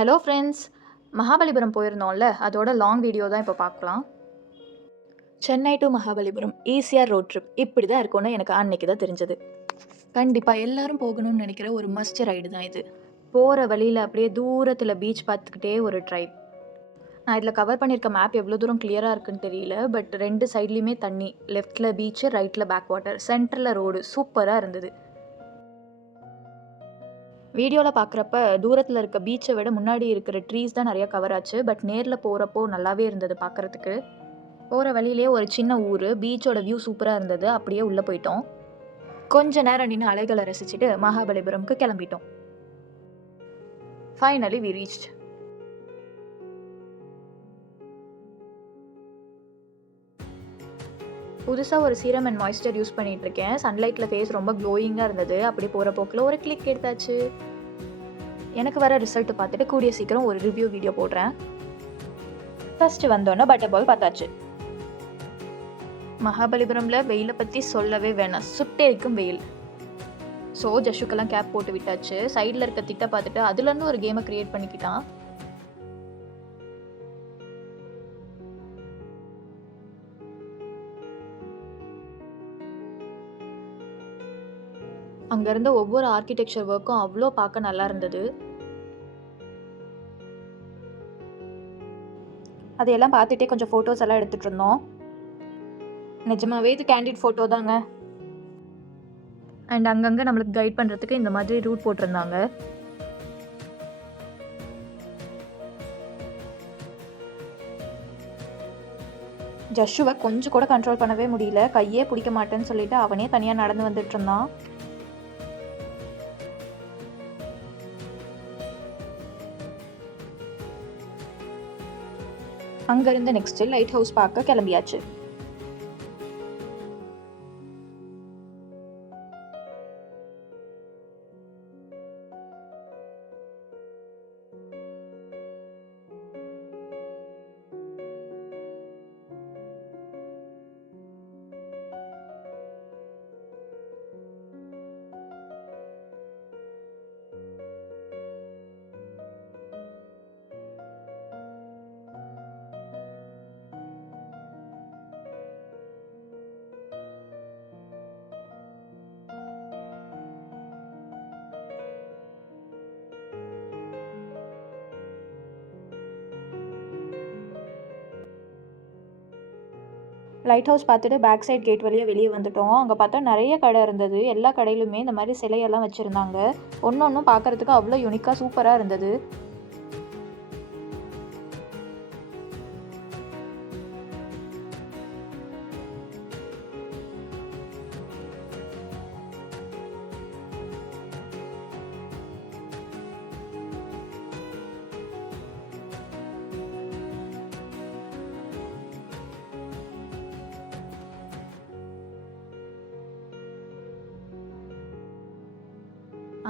Hello friends, Mahabalipuram போயிருந்தோம்ல, அதோட long video தான் இப்போ பார்க்கலாம். சென்னை டு மகாபலிபுரம் ஈஸியாக ரோட் ட்ரிப் இப்படி தான் இருக்கும்னு எனக்கு அன்னைக்கு தான் தெரிஞ்சது. கண்டிப்பாக எல்லாரும் போகணும்னு நினைக்கிற ஒரு மஸ்ட் ரைடு தான் இது. போகிற வழியில் அப்படியே தூரத்தில் பீச் பார்த்துக்கிட்டே ஒரு ட்ரைவ். நான் இதில் கவர் பண்ணியிருக்க மேப் எவ்வளோ தூரம் கிளியராக இருக்குன்னு தெரியல, பட் 2 சைட்லேயுமே தண்ணி, லெஃப்ட்டில் பீச்சு, ரைட்டில் பேக் வாட்டர், சென்டரில் ரோடு, சூப்பராக இருந்தது. வீடியோவில் பார்க்குறப்ப தூரத்தில் இருக்க பீச்சை விட முன்னாடி இருக்கிற ட்ரீஸ் தான் நிறையா கவர் ஆச்சு. பட் நேரில் போகிறப்போ நல்லாவே இருந்தது பார்க்குறதுக்கு. போகிற வழியிலே ஒரு சின்ன ஊர், பீச்சோட வியூ சூப்பராக இருந்தது. அப்படியே உள்ளே போயிட்டோம். கொஞ்ச நேரம் நின்று அலைகளை ரசிச்சுட்டு மகாபலிபுரம்க்கு கிளம்பிட்டோம். Finally we reached. புதுசாக ஒரு சீரம் அண்ட் மாய்ஸ்சர் யூஸ் பண்ணிகிட்டு இருக்கேன். சன்லைட்டில் ஃபேஸ் ரொம்ப க்ளோயிங்காக இருந்தது. அப்படி போகிற போக்கில் ஒரு கிளிக் எடுத்தாச்சு. எனக்கு வர ரிசல்ட் பார்த்துட்டு கூடிய சீக்கிரம் ஒரு ரிவ்யூ வீடியோ போடுறேன். ஃபஸ்ட்டு வந்தோன்னே பட்டர் பால் பார்த்தாச்சு. மகாபலிபுரமில் வெயிலை பற்றி சொல்லவே வேணாம், சுட்டெரிக்கும் வெயில். ஸோ ஜஷுக்கெல்லாம் கேப் போட்டு விட்டாச்சு. சைடில் இருக்க திட்டை பார்த்துட்டு அதுலேருந்து ஒரு கேமை க்ரியேட் பண்ணிக்கிட்டான். அங்கே இருந்த ஒவ்வொரு ஆர்கிடெக்சர் ஒர்க்கும் அவ்வளோ பார்க்க நல்லா இருந்தது. அதையெல்லாம் பார்த்துட்டே கொஞ்சம் ஃபோட்டோஸ் எல்லாம் எடுத்துகிட்டு இருந்தோம். நிஜமாவே இது கேண்டிட் ஃபோட்டோ தாங்க. அண்ட் அங்கங்கே நம்மளுக்கு கைட் பண்ணுறதுக்கு இந்த மாதிரி ரூட் போட்டிருந்தாங்க. ஜஷுவை கொஞ்சம் கூட கண்ட்ரோல் பண்ணவே முடியல. கையே பிடிக்க மாட்டேன்னு சொல்லிட்டு அவனே தனியாக நடந்து வந்துட்டு இருந்தான். அங்கேருந்து நெக்ஸ்ட்டு லைட் ஹவுஸ் பார்க்க கிளம்பியாச்சு. லைட் ஹவுஸ் பார்த்துட்டு பேக் சைட் கேட் வழியாக வெளியே வந்துட்டோம். அங்கே பார்த்தா நிறைய கடை இருந்தது. எல்லா கடையிலுமே இந்த மாதிரி சிலையெல்லாம் வச்சுருந்தாங்க. ஒன்று ஒன்றும் பார்க்குறதுக்கு அவ்வளோ யூனிக்காக சூப்பராக இருந்தது.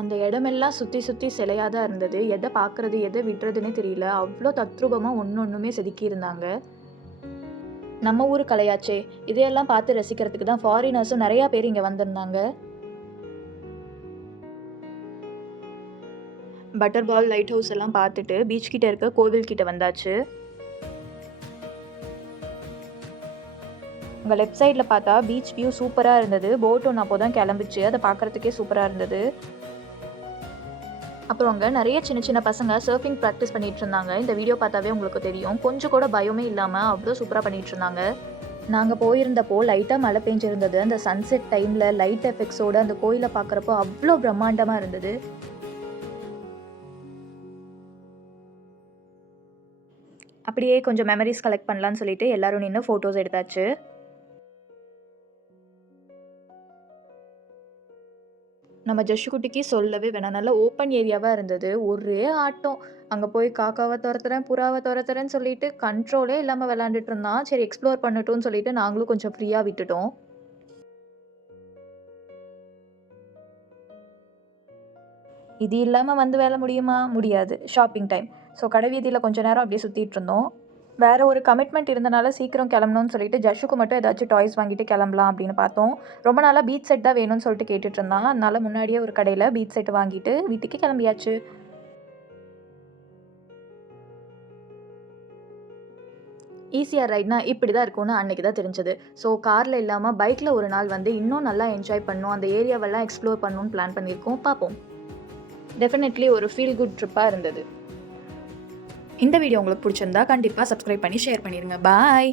அந்த இடமெல்லாம் சுற்றி சுற்றி சிலையாக தான் இருந்தது. எதை பார்க்குறது எதை விட்டுறதுன்னே தெரியல. அவ்வளோ தத்ரூபமாக ஒன்றுமே செதுக்கி இருந்தாங்க. நம்ம ஊர் கலையாச்சே, இதையெல்லாம் பார்த்து ரசிக்கிறதுக்கு தான் ஃபாரினர்ஸும் நிறையா பேர் இங்கே வந்திருந்தாங்க. பட்டர் பால் லைட் ஹவுஸ் எல்லாம் பார்த்துட்டு பீச் கிட்ட இருக்க கோவில் கிட்ட வந்தாச்சு. உங்கள் லெஃப்ட் சைடில் பார்த்தா பீச் வியூ சூப்பராக இருந்தது. போட் ஒன்று அப்போ தான் கிளம்பிச்சு. அதை பார்க்குறதுக்கே சூப்பராக இருந்தது. அப்புறம் அங்கே நிறைய சின்ன சின்ன பசங்க சர்ஃபிங் ப்ராக்டிஸ் பண்ணிகிட்டு இருந்தாங்க. இந்த வீடியோ பார்த்தாவே உங்களுக்கு தெரியும். கொஞ்சம் கூட பயமே இல்லாமல் அவ்வளோ சூப்பராக பண்ணிகிட்டு இருந்தாங்க. நாங்கள் போயிருந்தப்போ லைட்டாக மழை பெஞ்சிருந்தது. அந்த சன்செட் டைமில் லைட் எஃபெக்ட்ஸோடு அந்த கோயிலை பார்க்குறப்போ அவ்வளோ பிரம்மாண்டமாக இருந்தது. அப்படியே கொஞ்சம் மெமரிஸ் கலெக்ட் பண்ணலான்னு சொல்லிட்டு எல்லோரும் நின்று ஃபோட்டோஸ் எடுத்தாச்சு. நம்ம ஜஷுக்குட்டிக்கு சொல்லவே வேணாம். நல்லா ஓப்பன் ஏரியாவாக இருந்தது. ஒரே ஆட்டம். அங்கே போய் காக்காவை துரத்துறேன், புறாவை துரத்துறேன்னு சொல்லிட்டு கண்ட்ரோலே இல்லாமல் விளாண்டுட்டு இருந்தான். சரி எக்ஸ்ப்ளோர் பண்ணட்டும்னு சொல்லிட்டு நாங்களும் கொஞ்சம் ஃப்ரீயாக விட்டுட்டோம். இது இல்லாமல் வந்து வேலை முடியுமா? முடியாது. Shopping time. ஸோ கடை வீதியில் கொஞ்சம் நேரம் அப்படியே சுற்றிட்டு இருந்தோம். வேறு ஒரு கமிட்மெண்ட் இருந்தனால சீக்கிரம் கிளம்பணும்னு சொல்லிட்டு ஜஷுக்கு மட்டும் ஏதாச்சும் டாய்ஸ் வாங்கிட்டு கிளம்பலாம் அப்படின்னு பார்த்தோம். ரொம்ப நாளாக பீச் செட் தான் வேணும்னு சொல்லிட்டு கேட்டுட்டு இருந்தான். அதனால முன்னாடியே ஒரு கடையில் பீச் செட் வாங்கிட்டு வீட்டுக்கு கிளம்பியாச்சு. ஈசிஆர் ரைட்னா இப்படி தான் இருக்கும்னு அன்னைக்கு தான் தெரிஞ்சது. ஸோ காரில் இல்லாமல் பைக்கில் ஒரு நாள் வந்து இன்னும் நல்லா என்ஜாய் பண்ணணும், அந்த ஏரியாவெல்லாம் எக்ஸ்ப்ளோர் பண்ணணும்னு பிளான் பண்ணியிருக்கோம். பார்ப்போம். டெஃபினெட்லி ஒரு ஃபீல் குட் ட்ரிப்பாக இருந்தது. இந்த வீடியோ உங்களுக்கு பிடிச்சிருந்தா கண்டிப்பாக சப்ஸ்கிரைப் பண்ணி ஷேர் பண்ணிடுங்க. பாய்.